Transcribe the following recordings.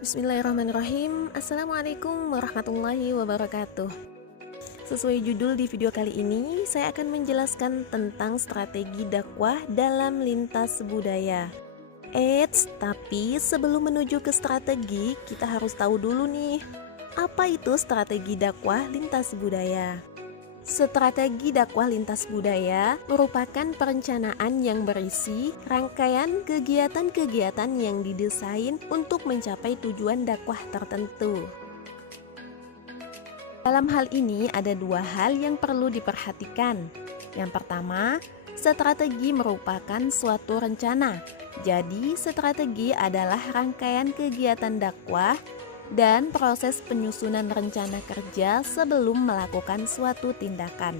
Bismillahirrahmanirrahim. Assalamualaikum warahmatullahi wabarakatuh. Sesuai judul di video kali ini, saya akan menjelaskan tentang strategi dakwah dalam lintas budaya. Eits, tapi sebelum menuju ke strategi, kita harus tahu dulu nih, apa itu strategi dakwah lintas budaya? Strategi dakwah lintas budaya merupakan perencanaan yang berisi rangkaian kegiatan-kegiatan yang didesain untuk mencapai tujuan dakwah tertentu. Dalam hal ini ada dua hal yang perlu diperhatikan. Yang pertama, strategi merupakan suatu rencana. Jadi, strategi adalah rangkaian kegiatan dakwah dan proses penyusunan rencana kerja sebelum melakukan suatu tindakan.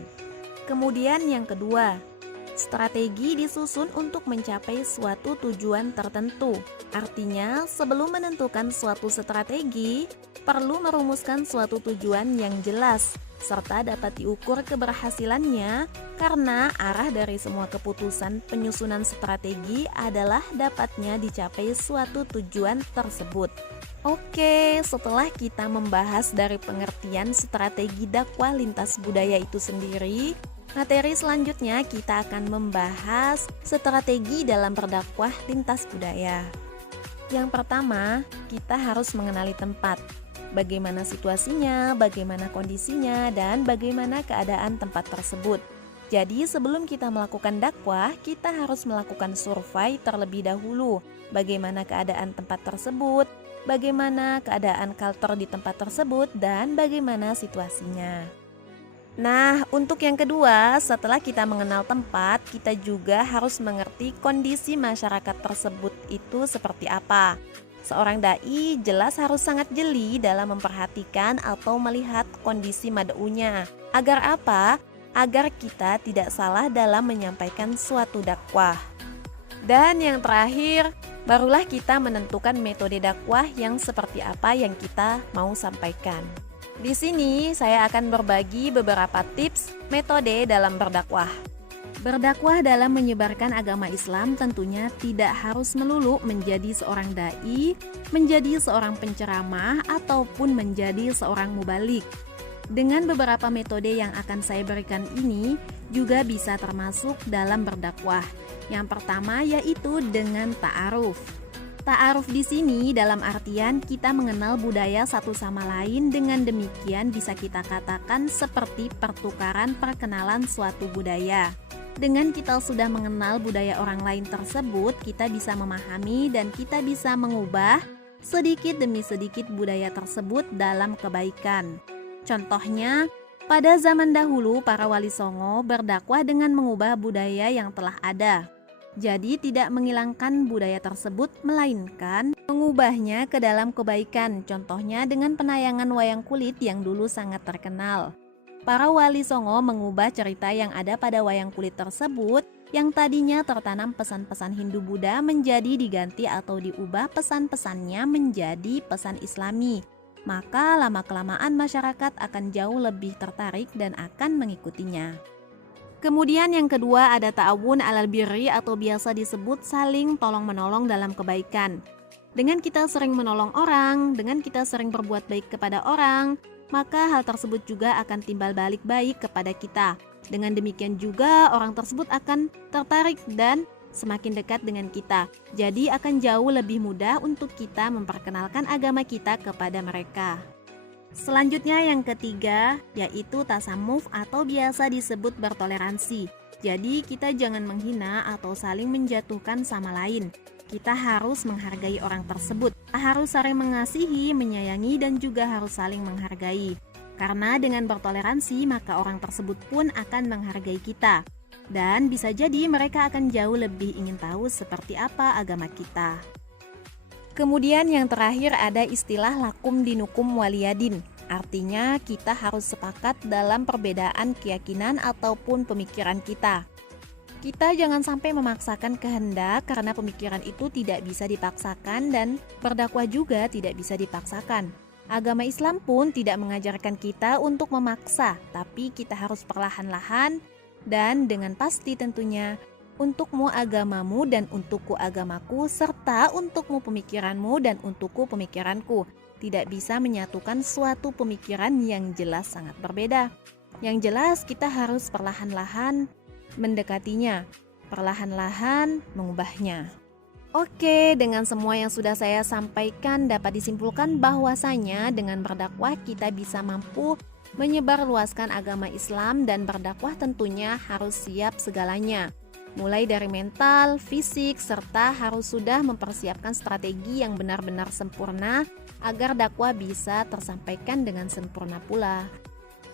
Kemudian yang kedua, strategi disusun untuk mencapai suatu tujuan tertentu. Artinya, sebelum menentukan suatu strategi, perlu merumuskan suatu tujuan yang jelas, serta dapat diukur keberhasilannya karena arah dari semua keputusan penyusunan strategi adalah dapatnya dicapai suatu tujuan tersebut. Oke, setelah kita membahas dari pengertian strategi dakwah lintas budaya itu sendiri, materi selanjutnya kita akan membahas strategi dalam berdakwah lintas budaya. Yang pertama, kita harus mengenali tempat. Bagaimana situasinya, bagaimana kondisinya, dan bagaimana keadaan tempat tersebut. Jadi sebelum kita melakukan dakwah, kita harus melakukan survei terlebih dahulu. Bagaimana keadaan tempat tersebut, bagaimana keadaan culture di tempat tersebut, dan bagaimana situasinya. Nah, untuk yang kedua, setelah kita mengenal tempat, kita juga harus mengerti kondisi masyarakat tersebut itu seperti apa. Seorang dai jelas harus sangat jeli dalam memperhatikan atau melihat kondisi mad'unya. Agar apa? Agar kita tidak salah dalam menyampaikan suatu dakwah. Dan yang terakhir, barulah kita menentukan metode dakwah yang seperti apa yang kita mau sampaikan. Di sini saya akan berbagi beberapa tips metode dalam berdakwah. Berdakwah dalam menyebarkan agama Islam tentunya tidak harus melulu menjadi seorang dai, menjadi seorang penceramah, ataupun menjadi seorang mubalik. Dengan beberapa metode yang akan saya berikan ini juga bisa termasuk dalam berdakwah. Yang pertama yaitu dengan ta'aruf. Ta'aruf di sini dalam artian kita mengenal budaya satu sama lain, dengan demikian bisa kita katakan seperti pertukaran perkenalan suatu budaya. Dengan kita sudah mengenal budaya orang lain tersebut, kita bisa memahami dan kita bisa mengubah sedikit demi sedikit budaya tersebut dalam kebaikan. Contohnya, pada zaman dahulu para wali songo berdakwah dengan mengubah budaya yang telah ada. Jadi tidak menghilangkan budaya tersebut, melainkan mengubahnya ke dalam kebaikan. Contohnya dengan penayangan wayang kulit yang dulu sangat terkenal. Para wali songo mengubah cerita yang ada pada wayang kulit tersebut yang tadinya tertanam pesan-pesan Hindu-Buddha menjadi diganti atau diubah pesan-pesannya menjadi pesan Islami. Maka lama-kelamaan masyarakat akan jauh lebih tertarik dan akan mengikutinya. Kemudian yang kedua ada ta'awun alal birri atau biasa disebut saling tolong-menolong dalam kebaikan. Dengan kita sering menolong orang, dengan kita sering berbuat baik kepada orang, maka hal tersebut juga akan timbal balik baik kepada kita. Dengan demikian juga orang tersebut akan tertarik dan semakin dekat dengan kita. Jadi akan jauh lebih mudah untuk kita memperkenalkan agama kita kepada mereka. Selanjutnya yang ketiga yaitu tasamuf atau biasa disebut bertoleransi. Jadi kita jangan menghina atau saling menjatuhkan sama lain. Kita harus menghargai orang tersebut, harus saling mengasihi, menyayangi, dan juga harus saling menghargai. Karena dengan bertoleransi maka orang tersebut pun akan menghargai kita. Dan bisa jadi mereka akan jauh lebih ingin tahu seperti apa agama kita. Kemudian yang terakhir ada istilah lakum dinukum waliyadin. Artinya kita harus sepakat dalam perbedaan keyakinan ataupun pemikiran kita. Kita jangan sampai memaksakan kehendak karena pemikiran itu tidak bisa dipaksakan dan berdakwah juga tidak bisa dipaksakan. Agama Islam pun tidak mengajarkan kita untuk memaksa, tapi kita harus perlahan-lahan dan dengan pasti tentunya Untukmu agamamu dan untukku agamaku, serta untukmu pemikiranmu dan untukku pemikiranku. Tidak bisa menyatukan suatu pemikiran yang jelas sangat berbeda. Yang jelas kita harus perlahan-lahan mendekatinya, perlahan-lahan mengubahnya. Oke, dengan semua yang sudah saya sampaikan dapat disimpulkan bahwasanya dengan berdakwah kita bisa mampu menyebarluaskan agama Islam, dan berdakwah tentunya harus siap segalanya. Mulai dari mental, fisik, serta harus sudah mempersiapkan strategi yang benar-benar sempurna agar dakwah bisa tersampaikan dengan sempurna pula.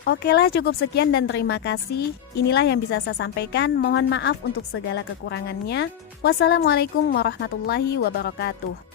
Oke lah, cukup sekian dan terima kasih. Inilah yang bisa saya sampaikan. Mohon maaf untuk segala kekurangannya. Wassalamualaikum warahmatullahi wabarakatuh.